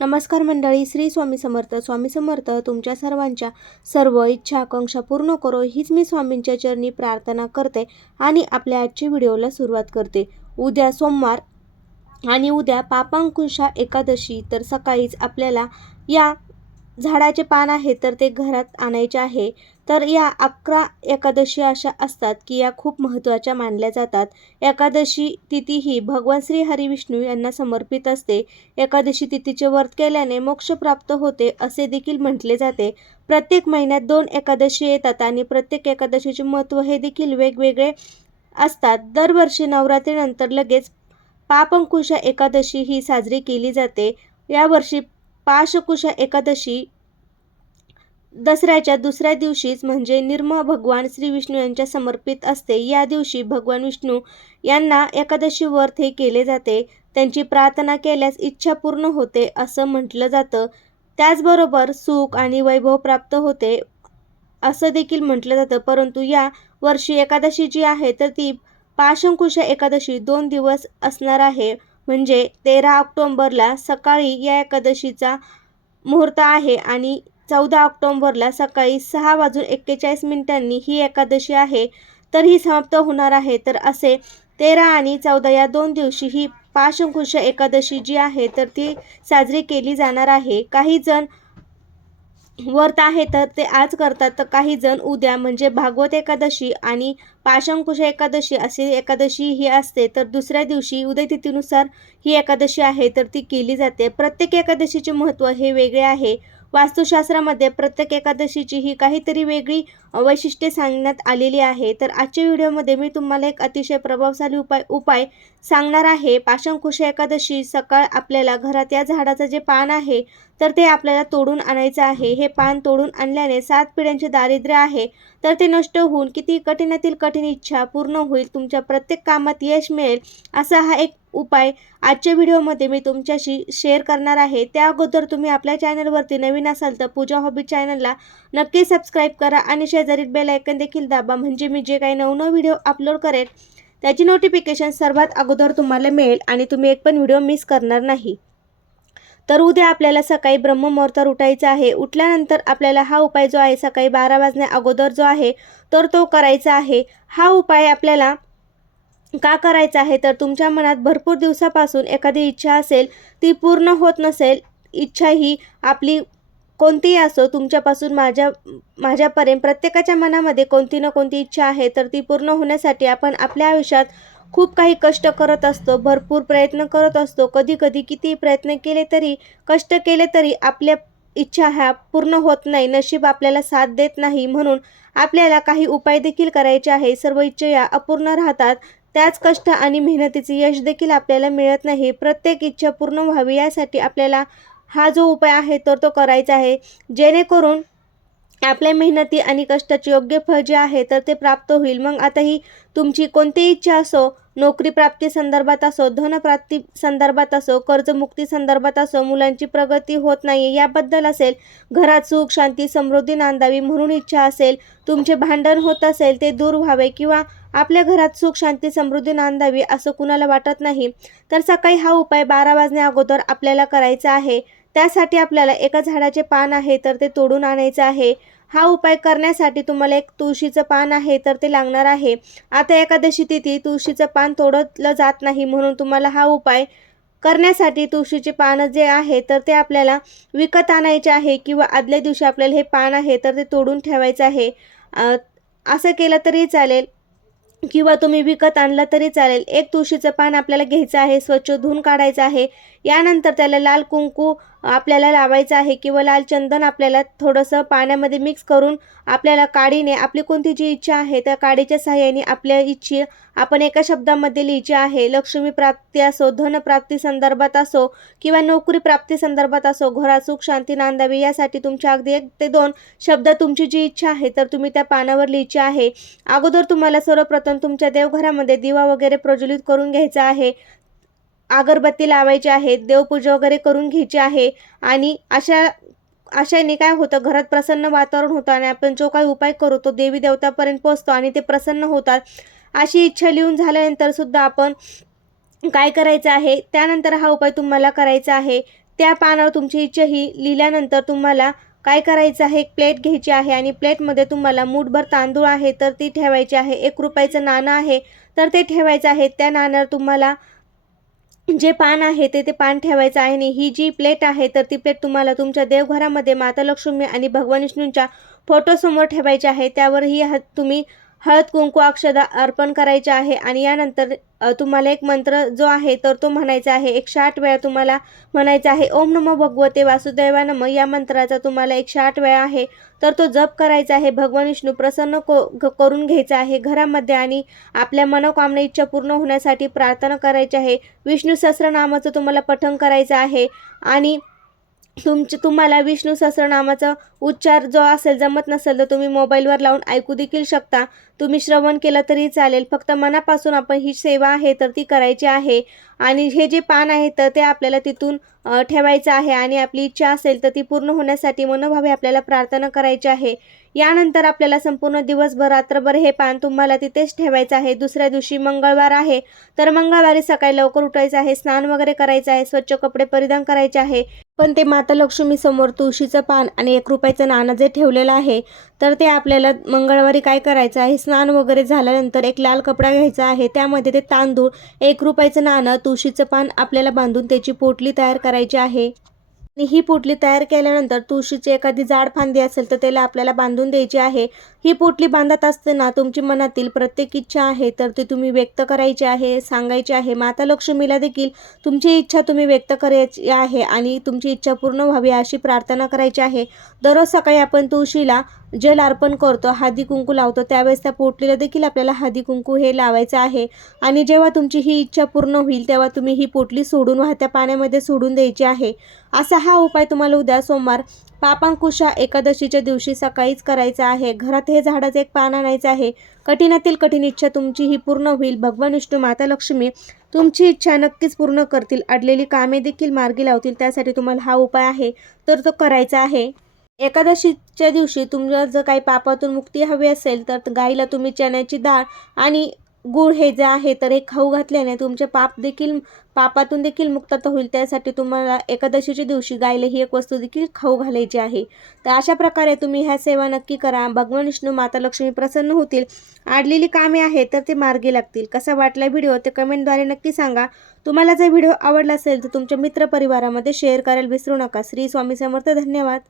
नमस्कार मंडळी, श्री स्वामी समर्थ. स्वामी समर्थ तुमच्या सर्वांच्या सर्व इच्छा आकांक्षा पूर्ण करो, हीच मी स्वामींच्या चरणी प्रार्थना करते आणि आपल्या आजच्या व्हिडिओला सुरुवात करते. उद्या सोमवार आणि उद्या पापांकुशा एकादशी. तर सकाळीच आपल्याला या झाडाचे पान आहे तर ते घरात आणायचे आहे. तर या 11 एकादशी अशा असतात की या खूप महत्त्वाच्या मानल्या जातात. एकादशी तिथी ही भगवान श्री हरिविष्णू यांना समर्पित असते. एकादशी तिथीचे व्रत केल्याने मोक्ष प्राप्त होते असे देखील म्हटले जाते. प्रत्येक महिन्यात 2 एकादशी येतात आणि प्रत्येक एकादशीचे महत्त्व हे देखील वेगवेगळे असतात. दरवर्षी नवरात्रीनंतर लगेच पापंकुशा एकादशी ही साजरी केली जाते. यावर्षी पाशकुशा एकादशी दसऱ्याच्या दुसऱ्या दिवशीच म्हणजे निर्मळ भगवान श्री विष्णू यांच्या समर्पित असते. या दिवशी भगवान विष्णू यांना एकादशी व्रत हे केले जाते. त्यांची प्रार्थना केल्यास इच्छा पूर्ण होते असं म्हटलं जातं. त्याचबरोबर सुख आणि वैभव प्राप्त होते असं देखील म्हटलं जातं. परंतु या वर्षी एकादशी जी आहे तर ती पाशंकुशा एकादशी 2 दिवस असणार आहे. म्हणजे 13 ऑक्टोबरला सकाळी या एकादशीचा मुहूर्त आहे आणि 14 ऑक्टोबरला सकाळी 6:41 ही एकादशी आहे तर ही समाप्त होणार आहे. तर असे 13 आणि 14 या 2 दिवशी ही पाशंकुशा एकादशी जी आहे तर ती साजरी केली जाणार आहे. काही जण व्रत आहे तर ते आज करतात, तर काही जण उद्या म्हणजे भागवत एकादशी आणि पाशंकुशा एकादशी अशी एकादशी ही असते. तर दुसऱ्या दिवशी उदयतिथीनुसार ही एकादशी आहे तर ती केली जाते. प्रत्येक एकादशीचे महत्त्व हे वेगळे आहे. वास्तुशास्त्रामध्ये प्रत्येक एकादशीची ही काहीतरी वेगळी वैशिष्ट्ये सांगण्यात आलेली आहे. तर आजच्या व्हिडिओमध्ये मी तुम्हाला एक अतिशय प्रभावशाली उपाय सांगणार आहे. पाशंकुशा एकादशी सकाळ आपल्याला घरात या झाडाचं जे पान आहे तर ते आपल्याला तोडून आणायचं आहे. हे पान तोडून आणल्याने 7 पिढ्यांचे दारिद्र्य आहे तर ते नष्ट होऊन किती कठीणातील कठीण इच्छा पूर्ण होईल. तुमच्या प्रत्येक कामात यश मिळेल असा हा एक उपाय आजच्या व्हिडिओमध्ये मी तुमच्याशी शेअर करणार आहे. त्या अगोदर तुम्ही आपल्या चॅनलवरती नवीन असाल तर पूजा हॉबी चॅनलला नक्की सबस्क्राईब करा आणि शेजारील बेल आयकन देखील दाबा. म्हणजे मी जे काही नवनवीन व्हिडिओ अपलोड करेल त्याची नोटिफिकेशन सर्वात अगोदर तुम्हाला मिळेल आणि तुम्ही एक पण व्हिडिओ मिस करणार नाही. तर उद्या आपल्याला सकाळी ब्रह्ममुहूर्तावर उठायचं आहे. उठल्यानंतर आपल्याला हा उपाय जो आहे सकाळी 12 वाजण्या अगोदर जो आहे तर तो करायचा आहे. हा उपाय आपल्याला का करायचा आहे तर तुमच्या मनात भरपूर दिवसापासून एखादी इच्छा असेल ती होत नसेल. इच्छा ही आपली कोणतीही असो, तुमच्यापासून माझ्यापर्यंत प्रत्येकाच्या मनामध्ये कोणती ना कोणती इच्छा आहे तर ती पूर्ण होण्यासाठी आपण आपल्या आयुष्यात खूप काही कष्ट करत असतो, भरपूर प्रयत्न करत असतो. कधी-कधी कितीही प्रयत्न केले तरी, कष्ट केले तरी आपल्या इच्छा ह्या पूर्ण होत नाही. नशीब आपल्याला साथ देत नाही. म्हणून आपल्याला काही उपाय देखील करायचे आहे. सर्व इच्छा या अपूर्ण राहतात. त्याच कष्ट आणि मेहनतीचे यश देखील आपल्याला मिळत नाही. प्रत्येक इच्छा पूर्ण व्हावी यासाठी आपल्याला हा जो उपाय आहे तर तो करायचा आहे. जेणेकरून आपल्या मेहनती आणि कष्टाचे योग्य फळ जे आहे तर ते प्राप्त होईल. मग आता ही तुमची कोणतीही इच्छा असो, नोकरी प्राप्ती संदर्भात असो, धनप्राप्ती संदर्भात असो, कर्जमुक्ती संदर्भात असो, मुलांची प्रगती होत नाही याबद्दल असेल, घरात सुख शांती समृद्धी नांदावी म्हणून इच्छा असेल, तुमचे भांडण होत असेल ते दूर व्हावे किंवा आपल्या घरात सुख शांती समृद्धी नांदावी असं कुणाला वाटत नाही तर सकाळी हा उपाय 12 वाजण्या अगोदर आपल्याला करायचा आहे. त्यासाठी आपल्याला एका झाडाचे पान आहे तर ते तोडून आणायचं आहे. हा उपाय करण्यासाठी तुम्हाला एक तुळशीचं पान आहे तर ते लागणार आहे. आता एकादशी तिथी तुळशीचं पान तोडलं जात नाही म्हणून तुम्हाला हा उपाय करण्यासाठी तुळशीचे पान जे आहे तर ते आपल्याला विकत आणायचे आहे किंवा आदल्या दिवशी आपल्याला हे पान आहे तर ते तोडून ठेवायचं आहे. असं केलं तरी चालेल किंवा तुम्ही विकत आणलं तरी चालेल. एक तुळशीचं पान आपल्याला घ्यायचं आहे, स्वच्छ धुवून काढायचं आहे. यानंतर त्याला लाल कुंकू आपल्याला लावायचं आहे किंवा लाल चंदन आपल्याला थोडंसं पाण्यामध्ये मिक्स करून आपल्याला काडीने आपली कोणती जी इच्छा आहे त्या काडीच्या सहाय्याने आपल्या इच्छे आपण एका शब्दामध्ये लिहायची आहे. लक्ष्मी प्राप्ती असो, धनप्राप्ती संदर्भात असो किंवा नोकरी प्राप्ती संदर्भात असो, घरात सुख शांती नांदावी यासाठी तुमच्या अगदी 1 ते 2 शब्द तुमची जी इच्छा आहे तर तुम्ही त्या पानावर लिहायची आहे. अगोदर तुम्हाला सर्वप्रथम तुमच्या देवघरामध्ये दिवा वगैरे प्रज्वलित करून घ्यायचा आहे. अगरबत्ती लावायची आहे, देवपूजा वगैरे करून घ्यायची आहे आणि अशाने काय होतं, घरात प्रसन्न वातावरण होतं आणि आपण जो काही उपाय करू तो देवी देवतापर्यंत पोहोचतो आणि ते प्रसन्न होतात. अशी इच्छा लिहून झाल्यानंतर सुद्धा आपण काय करायचं आहे, त्यानंतर हा उपाय तुम्हाला करायचा आहे. त्या पानावर तुमची इच्छा ही लिहिल्यानंतर तुम्हाला काय करायचं आहे, एक प्लेट घ्यायची आहे आणि प्लेटमध्ये तुम्हाला मूठभर तांदूळ आहे तर ती ठेवायची आहे. 1 रुपयाचं नाणं आहे तर ते ठेवायचं आहे. त्या नाण्यावर तुम्हाला जे पान आहे ते पान ठेवायचं आहे आणि ही जी प्लेट आहे तर ती प्लेट तुम्हाला तुमच्या देवघरामध्ये माता लक्ष्मी आणि भगवान विष्णूंच्या फोटोसमोर ठेवायची आहे. त्यावरही तुम्ही हळद कुंकू अक्षदा अर्पण करायचे आहे आणि यानंतर तुम्हाला एक मंत्र जो आहे तर तो म्हणायचा आहे. 108 वेळा तुम्हाला म्हणायचा आहे. ओम नमो भगवते वासुदेवाय नमः या मंत्राचा तुम्हाला 108 वेळा आहे तर तो जप करायचा आहे. भगवान विष्णू प्रसन्न करून घ्यायचा आहे घरामध्ये आणि आपल्या मनोकामना इच्छा पूर्ण होण्यासाठी प्रार्थना करायची आहे. विष्णू सहस्रनामाचं तुम्हाला पठण करायचं आहे आणि तुम्हाला विष्णू सहस्रनामाचा उच्चार जो असेल जमत नसेल तर तुम्ही मोबाईलवर लावून ऐकू देखील शकता. तुम्ही श्रवण केलं तरी चालेल. फक्त मनापासून आपण ही सेवा आहे तर ती करायची आहे आणि हे जे पान आहे तर ते आपल्याला तिथून ठेवायचं आहे आणि आपली इच्छा असेल तर ती पूर्ण होण्यासाठी मनोभावे आपल्याला प्रार्थना करायची आहे. यानंतर आपल्याला संपूर्ण दिवसभर रात्रभर हे पान तुम्हाला तिथेच ठेवायचं आहे. दुसऱ्या दिवशी मंगळवार आहे तर मंगळवारी सकाळी लवकर उठायचं आहे, स्नान वगैरे करायचं आहे, स्वच्छ कपडे परिधान करायचे आहे. पण ते माता लक्ष्मी समोर तुळशीचं पान आणि 1 रुपयाचं नाणं जे ठेवलेलं आहे तर ते आपल्याला मंगळवारी काय करायचं आहे, स्नान वगैरे झाल्यानंतर एक लाल कपडा घ्यायचा आहे. त्यामध्ये ते तांदूळ, 1 रुपयाचं नाणं, तुळशीचं पान आपल्याला बांधून त्याची पोटली तयार करायची आहे. आणि ही पोटली तयार केल्यानंतर तुळशीची एखादी जाड फांदी असेल तर त्याला आपल्याला बांधून द्यायची आहे. ही पोटली बांधत असताना तुमची मनातील प्रत्येक इच्छा आहे तर ती तुम्ही व्यक्त करायची आहे, सांगायची आहे. माता लक्ष्मीला देखील तुमची इच्छा तुम्ही व्यक्त करायची आहे आणि तुमची इच्छा पूर्ण व्हावी अशी प्रार्थना करायची आहे. दररोज सकाळी आपण तुळशीला जल अर्पण करतो, हळदी कुंकू लावतो, त्यावेळेस त्या पोटलीला देखील आपल्याला हळदी कुंकू हे लावायचं आहे आणि जेव्हा तुमची ही इच्छा पूर्ण होईल तेव्हा तुम्ही ही पोटली सोडून वाहत्या पाण्यामध्ये सोडून द्यायची आहे. असा हा उपाय तुम्हाला उद्या सोमवार पापांकुशा एकादशीच्या दिवशी सकाळीच करायचा आहे. घरात हे झाडाचं एक पान आणायचं आहे. कठीणातील कठीण इच्छा तुमची ही पूर्ण होईल. भगवान विष्णू माता लक्ष्मी तुमची इच्छा नक्कीच पूर्ण करतील. अडलेली कामे देखील मार्गी लावतील. त्यासाठी तुम्हाला हा उपाय आहे तर तो करायचा आहे. एकादशीच्या दिवशी तुम्हाला जर काही पापातून मुक्ती हवी असेल तर गाईला तुम्ही चण्याची डाळ आणि गूळ हे जे आहे तर हे खाऊ घातल्याने तुमचे पापातून देखील मुक्तता होईल. त्यासाठी तुम्हाला एकादशीच्या दिवशी गाईला ही एक वस्तू देखील खाऊ घालायची आहे. तर अशा प्रकारे तुम्ही ह्या सेवा नक्की करा. भगवान विष्णू माता लक्ष्मी प्रसन्न होतील. अडलेली कामे आहेत तर ते मार्गी लागतील. कसा वाटला व्हिडिओ ते कमेंटद्वारे नक्की सांगा. तुम्हाला जर व्हिडिओ आवडला असेल तर तुमच्या मित्रपरिवारामध्ये शेअर करायला विसरू नका. श्री स्वामी समर्थ. धन्यवाद.